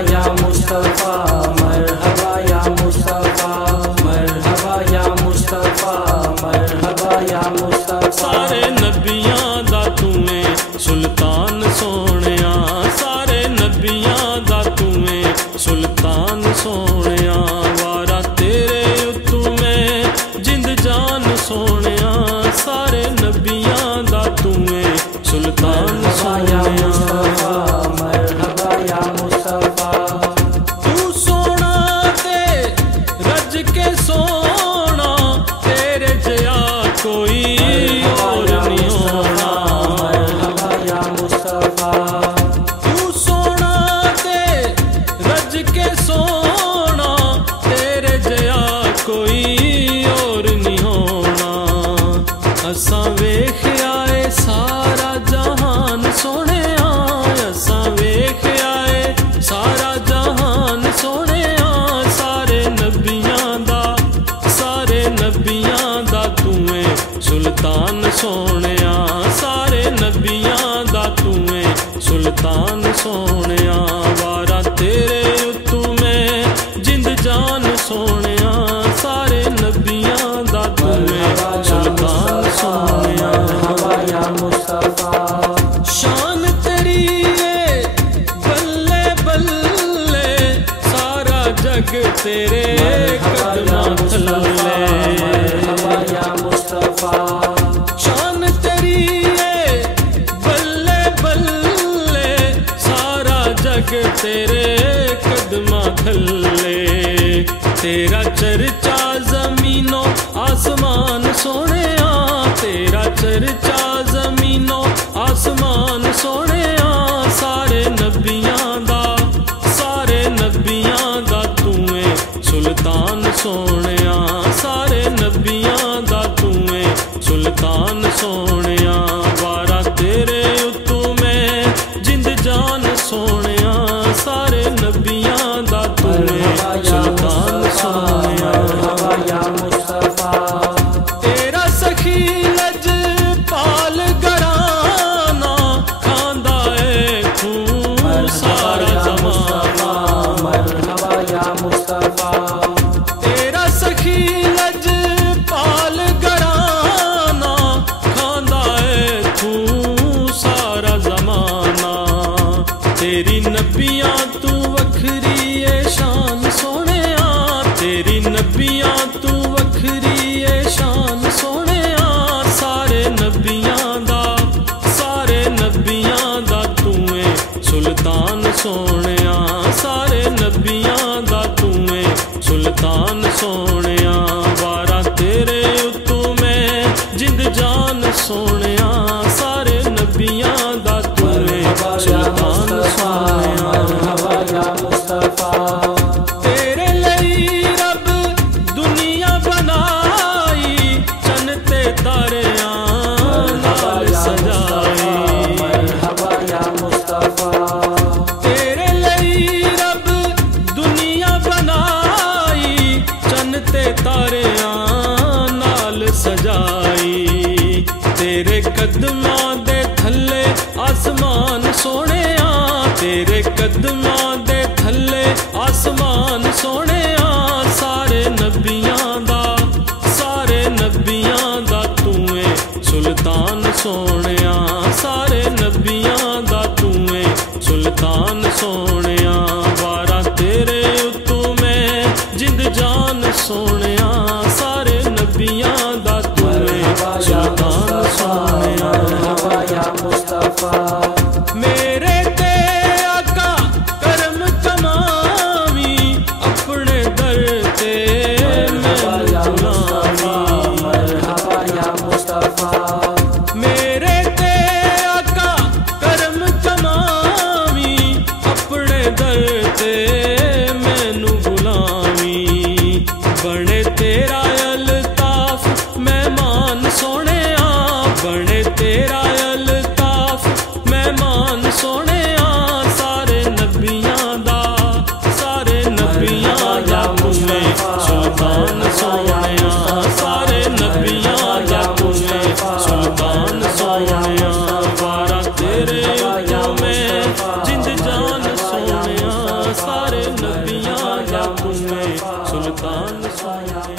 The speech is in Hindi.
या मुस्तफा, मरहबा या मुस्तफा, मरहबा या मुस्तफा, मरहबा या मुस्तफा। सारे नबियां दा तूए सुल्तान सोहणिया, सारे नबियां दा तूए सुल्तान सोहणिया। वारा तेरे उत्तू मैं जिंद जान सोहणिया, सारे नबियां दा तूए सुल्तान सोहणिया। मरहबा या मुस्तफा, तू सोना ते रज के सोना, तेरे जया कोई और नहीं होना। मरहबा या मुस्तफा, तू सोना ते रज के सोना, तेरे जया कोई और नहीं होना। असां वेख आए सारा जहान सोने, असां वेख आए सारा जहान सोने। सारे नबियां दा तूए सुल्तान सोने, सारे नबियां दा तूए सुल्तान सोने। वारा तेरे उत्तू मैं जिंद जान सोने, सारे नबियां दा तूए सुल्तान सोने। मरहबा या मुस्तफा, शान तेरी है बल्ले बल्ले, सारा जग तेरे कदमां थल्ले। मरहबा या मुस्तफा, शान तेरी है बल्ले बल्ले, सारा जग तेरे कदमां थल्ले। तेरा चर्चा जमीनों आसमान सोने, तेरा चर्चा जमीनों आसमान सोने। सारे नबियां दा तूए सुल्तान सोने, सारे नबियां दा तूए सुल्तान सोने। वारा तेरे उत्तू मैं जिंद जान सोने, सारे नबियां दा तूए सुल्तान सोने। मरहबा या मुस्तफा, तेरा सखी लज पाल घराना, खांदा है खून सारा जमाना। मरहबा या मुस्तफा, तेरा सखी लज पाल घराना, खांदा है खून सारा जमाना। तेरी नबियां तू वखरी है शान सोने, तेरी नबियां तू वखरी है शान सोने। सारे नबियां दा तूए सुल्तान सोने, सारे नबियां दा तूए सुल्तान सोने। वारा तेरे उत्तू मैं जिंद जान सोने, सारे नबियां दा तूए सुल्तान सोने। मरहबा या मुस्तफा, तेरे लई रब दुनिया बनाई, चन्नते तारियां नाल सजाई। मरहबा या मुस्तफा, तेरे लई रब दुनिया बनाई, चन्नते तारियां नाल सजाई। तेरे कदमां दे थल्ले आसमान सोने, तेरे कदमां दे थल्ले आसमान सोने। सारे नबियां दा तूए सुल्तान सोने, सारे नबियां दा तूए सुल्तान सोने। वारा तेरे उत्तू मैं जिंद जान सोने, सारे नबियां दा तूए सुल्तान सोने। मरहबा या मुस्तफा, मेरे ते आका करम तमामी, अपने दर ते मैं गुलामी। मरहबा या मुस्तफा, मेरे ते आका करम तमामी, अपने दर ते मैनू गुलामी। बने तेरा अल्ताफ मेहमान सोने, बने तेरा अल्ताफ मेहमान सोने। कान सुने